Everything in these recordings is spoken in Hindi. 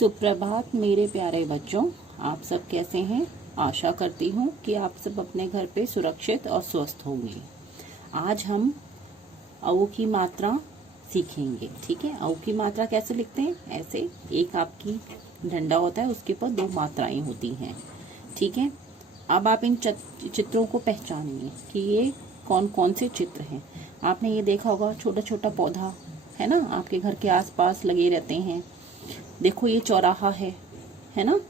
सुप्रभात मेरे प्यारे बच्चों, आप सब कैसे हैं। आशा करती हूँ कि आप सब अपने घर पे सुरक्षित और स्वस्थ होंगे। आज हम अ की मात्रा सीखेंगे। ठीक है, अ की मात्रा कैसे लिखते हैं। ऐसे एक आपकी डंडा होता है, उसके ऊपर दो मात्राएं होती हैं। ठीक है, अब आप इन चित्रों को पहचानिए कि ये कौन कौन से चित्र हैं। आपने ये देखा होगा, छोटा छोटा पौधा है ना, आपके घर के आसपास लगे रहते हैं। देखो ये चौराहा है ना।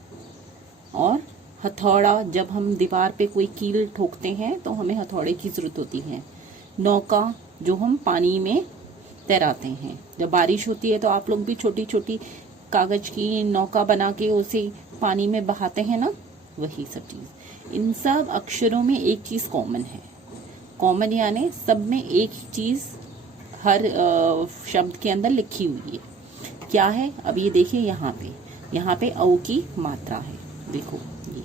और हथौड़ा, जब हम दीवार पे कोई कील ठोकते हैं तो हमें हथौड़े की जरूरत होती है। नौका, जो हम पानी में तैराते हैं। जब बारिश होती है तो आप लोग भी छोटी छोटी कागज की नौका बना के उसे पानी में बहाते हैं ना, वही सब चीज। इन सब अक्षरों में एक चीज कॉमन है। कॉमन यानी सब में एक चीज हर शब्द के अंदर लिखी हुई है। क्या है, अब ये देखिए यहाँ पे अ की मात्रा है। देखो ये,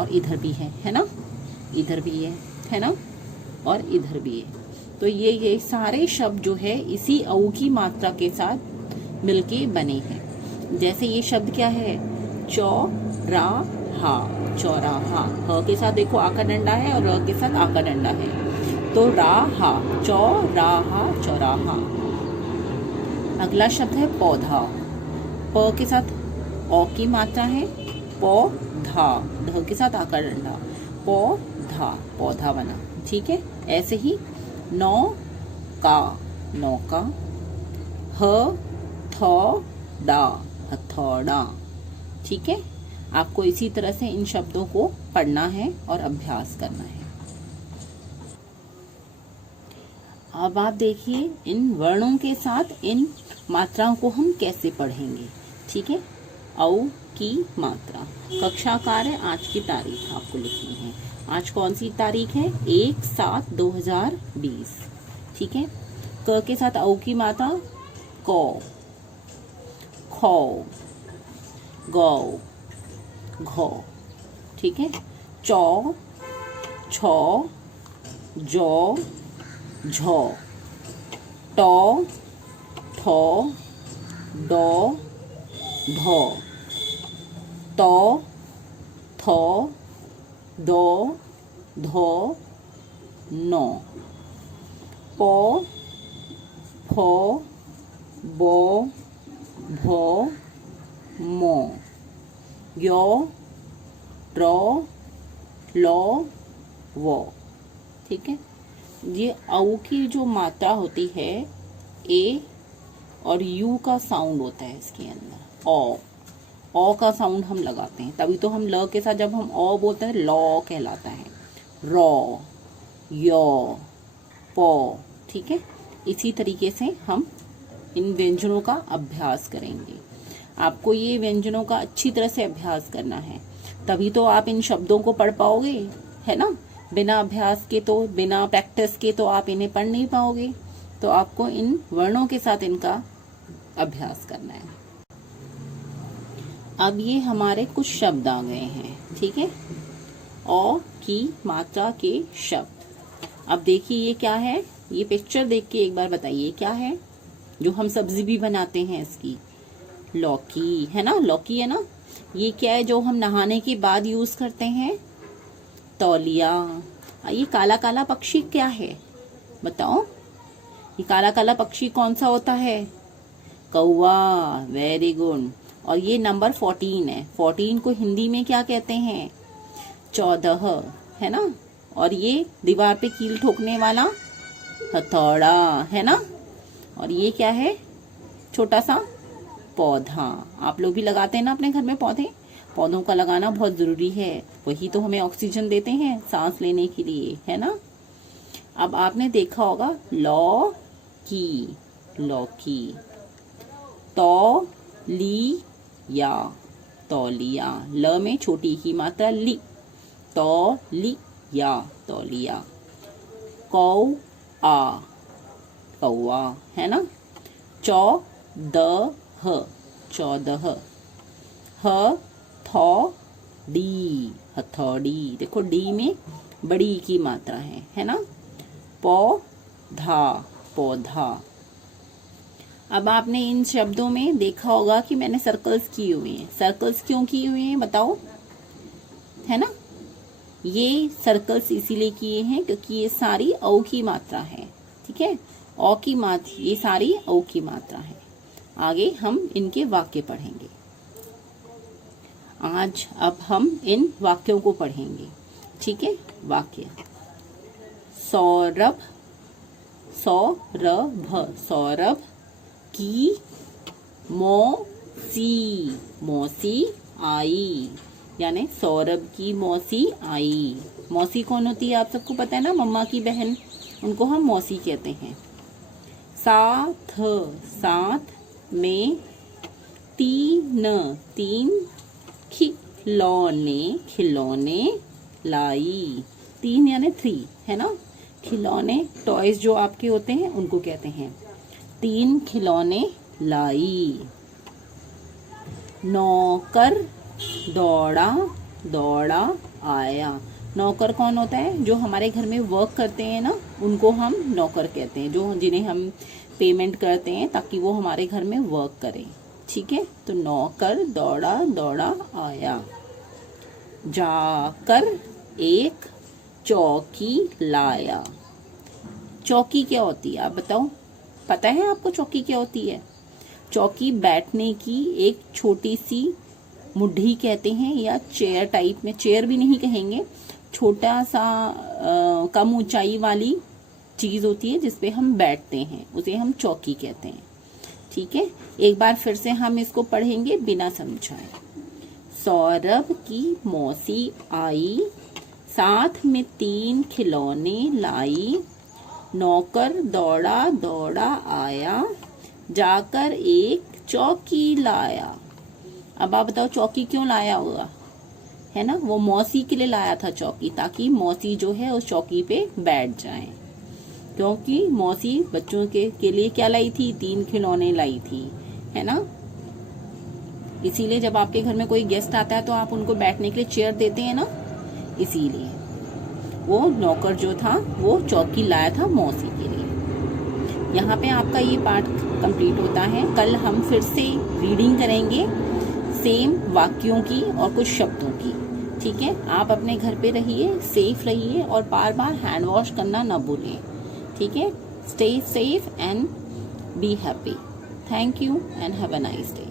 और इधर भी है ना, इधर भी है ना, और इधर भी है। तो ये सारे शब्द जो है इसी अ की मात्रा के साथ मिलके बने हैं। जैसे ये शब्द क्या है, चौराहा, चौराहा। ह के साथ देखो आ का डंडा है और र के साथ आ का डंडा है, तो राहा, चौराहा, चौराहा। अगला शब्द है पौधा। प के साथ औ की मात्रा है, पौधा। ध के साथ आ का डंडा, पौधा, पौधा बना। ठीक है, ऐसे ही नौका, नौका। हथौड़ा, हथौड़ा। ठीक है, आपको इसी तरह से इन शब्दों को पढ़ना है और अभ्यास करना है। अब आप देखिए इन वर्णों के साथ इन मात्राओं को हम कैसे पढ़ेंगे। ठीक है, अ की मात्रा। कक्षा कार्य, आज की तारीख आपको लिखनी है। आज कौन सी तारीख है, 1/7/2020। ठीक है, क के साथ अ की मात्रा, कौ, खौ, गौ, घौ। ठीक है, चौ, छौ, जौ, झौ, टौ, ठौ, डौ, ढौ, तौ, थौ, दौ, धौ, नौ, पौ, फौ, बौ, भौ, मौ, यौ, रौ, लौ, वौ। ठीक है, ये अ की जो मात्रा होती है, ए और यू का साउंड होता है इसके अंदर। ओ का साउंड हम लगाते हैं, तभी तो हम ल के साथ जब हम ओ बोलते हैं लौ कहलाता है। रौ, यो, पौ। ठीक है, इसी तरीके से हम इन व्यंजनों का अभ्यास करेंगे। आपको ये व्यंजनों का अच्छी तरह से अभ्यास करना है, तभी तो आप इन शब्दों को पढ़ पाओगे, है ना। बिना अभ्यास के, तो बिना प्रैक्टिस के तो आप इन्हें पढ़ नहीं पाओगे। तो आपको इन वर्णों के साथ इनका अभ्यास करना है। अब ये हमारे कुछ शब्द आ गए हैं। ठीक है, अ की मात्रा के शब्द। अब देखिए ये क्या है, ये पिक्चर देख के एक बार बताइए क्या है। जो हम सब्जी भी बनाते हैं इसकी, लौकी है ना, लौकी है ना। ये क्या है, जो हम नहाने के बाद यूज करते हैं, तौलिया। ये काला काला पक्षी क्या है बताओ, ये काला काला पक्षी कौन सा होता है, कौवा। Very good. और ये नंबर 14 है। 14 को हिंदी में क्या कहते हैं, 14, है ना। और ये दीवार पे कील ठोकने वाला हथौड़ा, है ना। और ये क्या है, छोटा सा पौधा। आप लोग भी लगाते हैं ना अपने घर में पौधे। पौधों का लगाना बहुत जरूरी है, वही तो हमें ऑक्सीजन देते हैं सांस लेने के लिए, है ना। अब आपने देखा होगा लौकी, लौकी। तौलिया, तौलिया। ल में छोटी की मात्रा ली, तौलिया, तौलिया। कौआ, कौआ, है ना। चौदह, चौदह। हथौड़ी, हथौड़ी। देखो डी में बड़ी की मात्रा है ना। पौधा, पौधा। अब आपने इन शब्दों में देखा होगा कि मैंने सर्कल्स किए हुए हैं। सर्कल्स क्यों किए हुए हैं बताओ, है ना? ये सर्कल्स इसीलिए किए हैं क्योंकि ये सारी औ की मात्रा है, ठीक है? औ की मात्रा, ये सारी औ की मात्रा है। आगे हम इनके वाक्य पढ़ेंगे। आज अब हम इन वाक्यों को पढ़ेंगे, ठीक है? वाक्य सौरभ, सौरभ, सौरभ की मौसी, मौसी आई, यानी सौरभ की मौसी आई। मौसी कौन होती है आप सबको पता है ना, मम्मा की बहन, उनको हम मौसी कहते हैं। साथ, साथ में तीन, तीन खिलौने, खिलौने लाई। तीन यानी 3, है ना? खिलौने, टॉयज जो आपके होते हैं उनको कहते हैं। 3 खिलौने लाई। नौकर दौड़ा, दौड़ा आया। नौकर कौन होता है? जो हमारे घर में वर्क करते हैं ना, उनको हम नौकर कहते हैं, जो जिन्हें हम पेमेंट करते हैं ताकि वो हमारे घर में वर्क करें, ठीक है? तो नौकर दौड़ा, दौड़ा आया। जाकर एक चौकी लाया। चौकी क्या होती है आप बताओ? पता है आपको चौकी क्या होती है? चौकी बैठने की एक छोटी सी मुड्ढी कहते हैं, या चेयर टाइप में, चेयर भी नहीं कहेंगे, छोटा सा कम ऊंचाई वाली चीज होती है जिसपे हम बैठते हैं, उसे हम चौकी कहते हैं, ठीक है? एक बार फिर से हम इसको पढ़ेंगे बिना समझाए। सौरभ की मौसी आई, साथ में 3 खिलौने लाई। नौकर दौड़ा, दौड़ा आया, जाकर एक चौकी लाया। अब आप बताओ चौकी क्यों लाया होगा, है ना? वो मौसी के लिए लाया था चौकी, ताकि मौसी जो है उस चौकी पे बैठ जाए। क्योंकि मौसी बच्चों के लिए क्या लाई थी? 3 खिलौने लाई थी, है ना? इसीलिए जब आपके घर में कोई गेस्ट आता है तो आप उनको बैठने के लिए चेयर देते हैं ना, इसीलिए वो नौकर जो था वो चौकी लाया था मौसी के लिए। यहाँ पे आपका ये पार्ट कंप्लीट होता है। कल हम फिर से रीडिंग करेंगे सेम वाक्यों की और कुछ शब्दों की, ठीक है? आप अपने घर पे रहिए, सेफ रहिए और बार बार हैंड वॉश करना ना भूलें, ठीक है? Stay safe and be happy. Thank you and have a nice day.